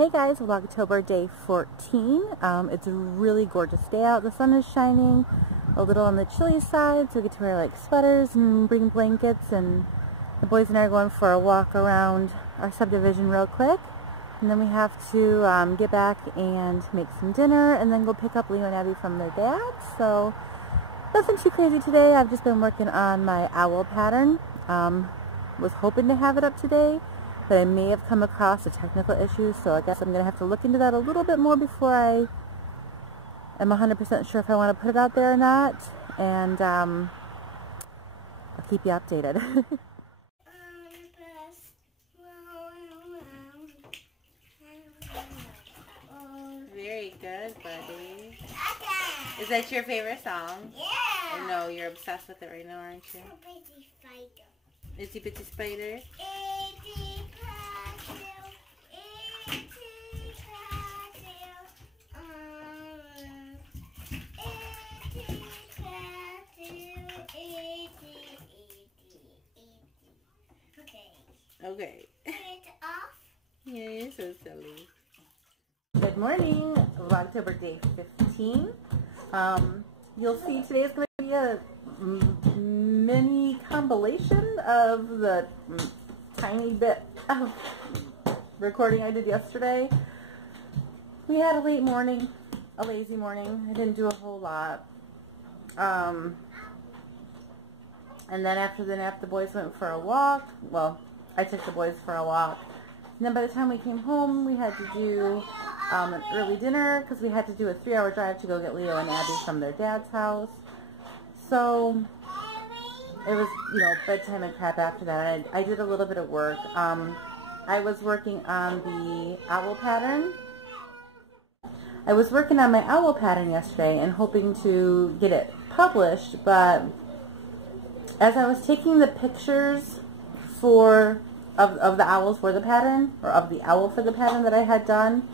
Hey guys, Vlogtober day 14. It's a really gorgeous day out. The sun is shining, a little on the chilly side, so we get to wear like sweaters and bring blankets, and the boys and I are going for a walk around our subdivision real quick. And then we have to get back and make some dinner and then go pick up Leo and Abby from their dad. So nothing too crazy today. I've just been working on my owl pattern. Was hoping to have it up today, but I may have come across a technical issue, so I guess I'm going to have to look into that a little bit more before I am 100% sure if I want to put it out there or not, and I'll keep you updated. Very good, buddy. Is that your favorite song? Yeah. I know, you're obsessed with it right now, aren't you? Itsy Bitsy Spider. Okay. Turn it off. Yeah, you're so silly. Good morning, Vlogtober day 15. You'll see today is going to be a mini compilation of the tiny bit of recording I did yesterday. We had a late morning, a lazy morning. I didn't do a whole lot. And then after the nap, the boys went for a walk. Well, I took the boys for a walk. And then by the time we came home, we had to do an early dinner because we had to do a 3-hour drive to go get Leo and Abby from their dad's house. So it was, bedtime and crap after that. I did a little bit of work. I was working on the owl pattern. I was working on my owl pattern yesterday and hoping to get it published, but as I was taking the pictures of the owls for the pattern, or of the owl for the pattern that I had done,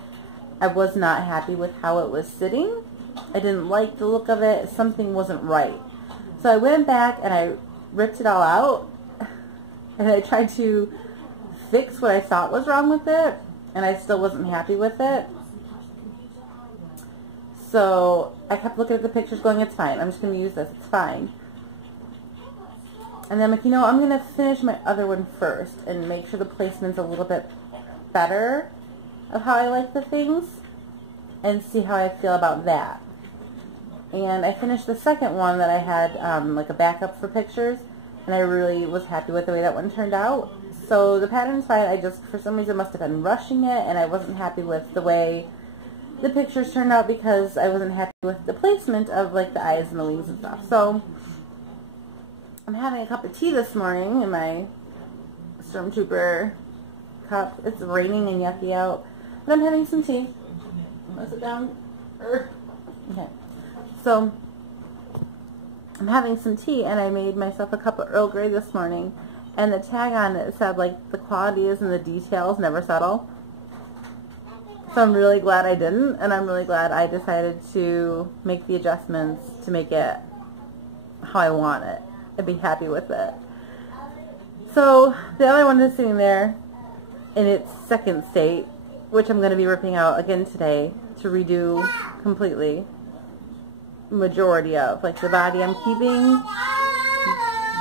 I was not happy with how it was sitting. I didn't like the look of it. Something wasn't right. So I went back and I ripped it all out and I tried to fix what I thought was wrong with it, and I still wasn't happy with it. So I kept looking at the pictures going, it's fine. I'm just going to use this. It's fine. And then I'm like, I'm going to finish my other one first and make sure the placement's a little bit better of how I like the things and see how I feel about that. And I finished the second one that I had like a backup for pictures, and I really was happy with the way that one turned out. So the pattern's fine. I just, for some reason, must have been rushing it, and I wasn't happy with the way the pictures turned out because I wasn't happy with the placement of like the eyes and the wings and stuff. So I'm having a cup of tea this morning in my Stormtrooper cup. It's raining and yucky out, but I'm having some tea. Want to sit down? Okay. So I'm having some tea, and I made myself a cup of Earl Grey this morning, and the tag on it said like the quality is in the details, never subtle. So I'm really glad I didn't, and I'm really glad I decided to make the adjustments to make it how I want it and be happy with it. So the other one is sitting there in its second state, which I'm going to be ripping out again today to redo completely. Majority of, like the body I'm keeping,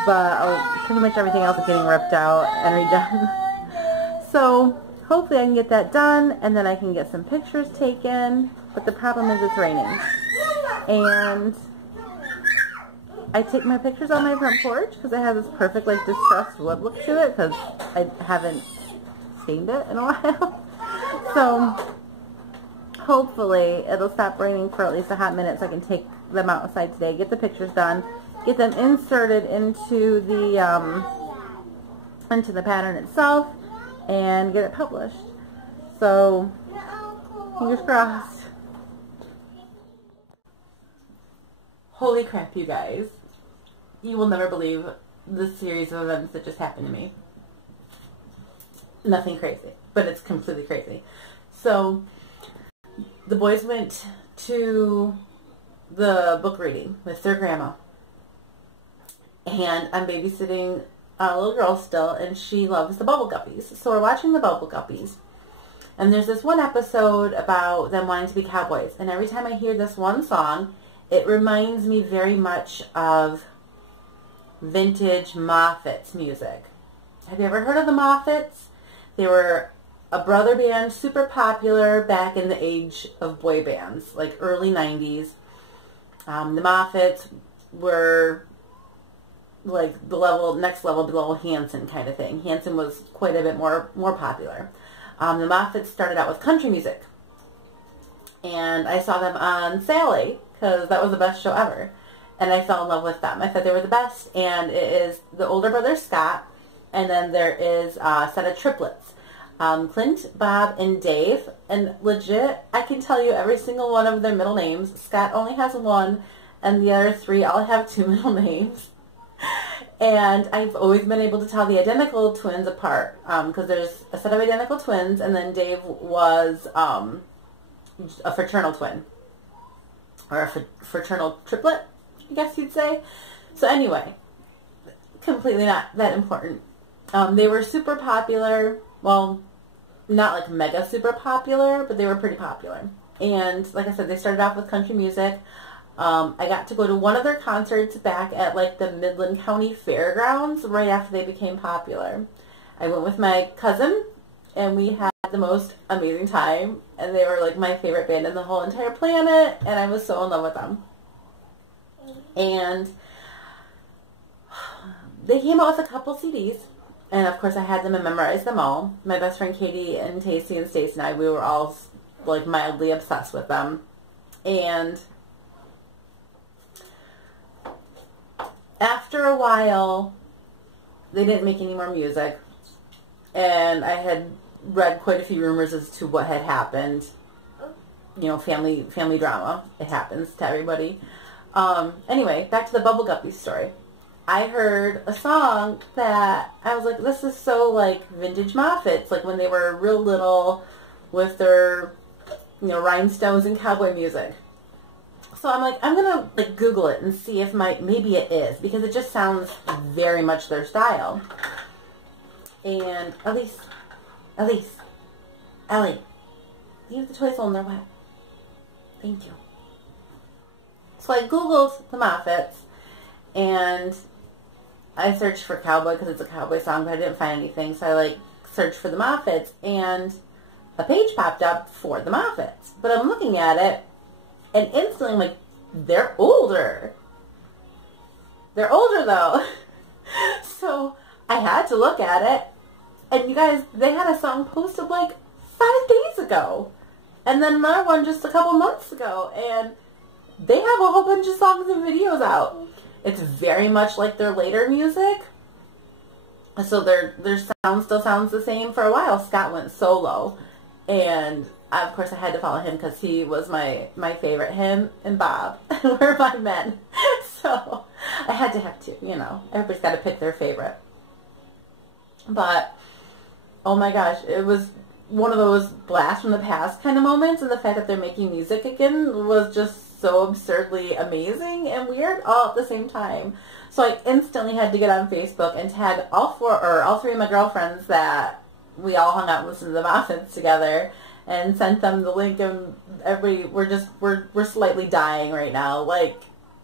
but pretty much everything else is getting ripped out and redone. So hopefully I can get that done, and then I can get some pictures taken. But the problem is it's raining, and I take my pictures on my front porch because I have this perfect like distressed wood look to it because I haven't stained it in a while. So hopefully it'll stop raining for at least a hot minute so I can take them outside today, get the pictures done, get them inserted into the pattern itself, and get it published. So fingers crossed. Holy crap, you guys. You will never believe the series of events that just happened to me. Nothing crazy, but it's completely crazy. So the boys went to the book reading with their grandma, and I'm babysitting a little girl still, and she loves the Bubble Guppies. So we're watching the Bubble Guppies, And there's this one episode about them wanting to be cowboys. And every time I hear this one song, it reminds me very much of vintage Moffatts music. Have you ever heard of the Moffatts? They were a brother band, super popular back in the age of boy bands, like early 90s. The Moffatts were like the next level below Hanson kind of thing. Hanson was quite a bit more popular. The Moffatts started out with country music. And I saw them on Sally, because that was the best show ever. And I fell in love with them. I thought they were the best. And it is the older brother, Scott. And then there is a set of triplets. Clint, Bob, and Dave. And legit, I can tell you every single one of their middle names. Scott only has one. And the other three all have two middle names. And I've always been able to tell the identical twins apart. Because there's a set of identical twins. And then Dave was a fraternal twin. Or a fraternal triplet, I guess you'd say. So anyway, completely not that important. They were super popular. Well, not like mega super popular, but they were pretty popular. And like I said, they started off with country music. I got to go to one of their concerts back at like the Midland County Fairgrounds right after they became popular. I went with my cousin, and we had the most amazing time. And they were like my favorite band in the whole entire planet, and I was so in love with them. And they came out with a couple CDs. And of course I had them and memorized them all. My best friend Katie and Tasty and Stacy and I, we were all like mildly obsessed with them. And after a while, they didn't make any more music. And I had read quite a few rumors as to what had happened. You know, family drama. It happens to everybody. Anyway, back to the Bubble Guppies story. I heard a song that I was like, this is so like vintage Moffatts, like when they were real little with their, you know, rhinestones and cowboy music. So I'm like, I'm gonna like Google it and see if maybe it is, because it just sounds very much their style. And Ellie, leave the toys on their wet. Thank you. So I Googled the Moffatts, and I searched for cowboy because it's a cowboy song, but I didn't find anything. So I like searched for the Moffatts, and a page popped up for the Moffatts. But I'm looking at it, and instantly I'm like, they're older. They're older though. So I had to look at it, and you guys, they had a song posted like 5 days ago, and then another one just a couple months ago, and they have a whole bunch of songs and videos out. It's very much like their later music. So their sound still sounds the same. For a while, Scott went solo. And, of course, I had to follow him because he was my favorite. Him and Bob were my men. So I had to have two, you know. Everybody's got to pick their favorite. But, oh my gosh, it was one of those blast from the past kind of moments. And the fact that they're making music again was just so absurdly amazing and weird all at the same time. So I instantly had to get on Facebook and tag all three of my girlfriends that we all hung out and listened to the Moffatts together, and sent them the link, and everybody, we're slightly dying right now. Like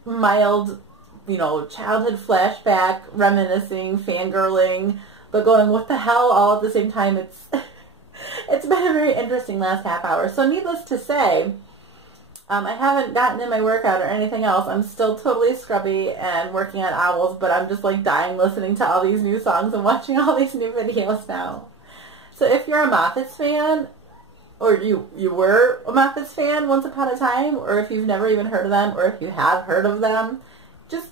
mild, you know, childhood flashback, reminiscing, fangirling, but going, what the hell, all at the same time. It's been a very interesting last half hour. So needless to say, I haven't gotten in my workout or anything else. I'm still totally scrubby and working on owls, but I'm just like dying listening to all these new songs and watching all these new videos now. So if you're a Moffatts fan, or you were a Moffatts fan once upon a time, or if you've never even heard of them, or if you have heard of them, just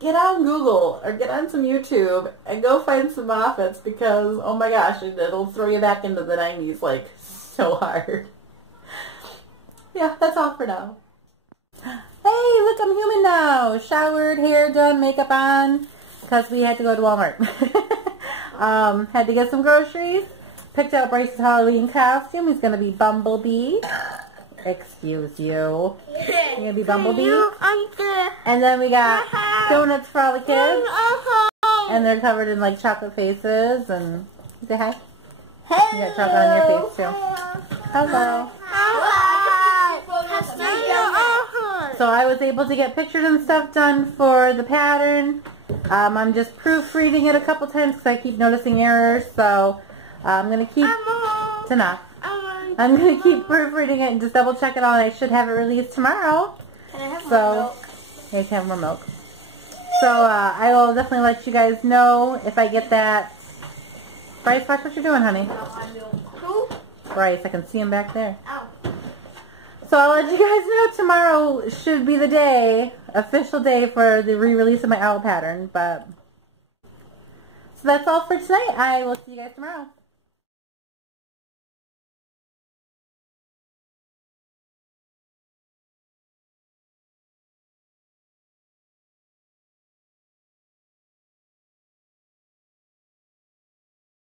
get on Google or get on some YouTube and go find some Moffatts, because, oh my gosh, it'll throw you back into the 90s like so hard. Yeah, that's all for now. Hey, look, I'm human now. Showered, hair done, makeup on, because we had to go to Walmart. Had to get some groceries. Picked out Bryce's Halloween costume. He's going to be Bumblebee. Excuse you. You're going to be Bumblebee. And then we got donuts for all the kids. And they're covered in like chocolate faces. And say hi. Hello. You got chocolate on your face too. Hello. So I was able to get pictures and stuff done for the pattern. I'm just proofreading it a couple times because I keep noticing errors. So I'm gonna keep I'm gonna keep proofreading it and just double check it all. And I should have it released tomorrow. Can I have more milk? You guys have more milk. So I will definitely let you guys know if I get that. Bryce, watch what you're doing, honey. Who? Bryce, I can see him back there. Oh. So I'll let you guys know tomorrow should be the day, official day for the re-release of my owl pattern. But so that's all for tonight. I will see you guys tomorrow.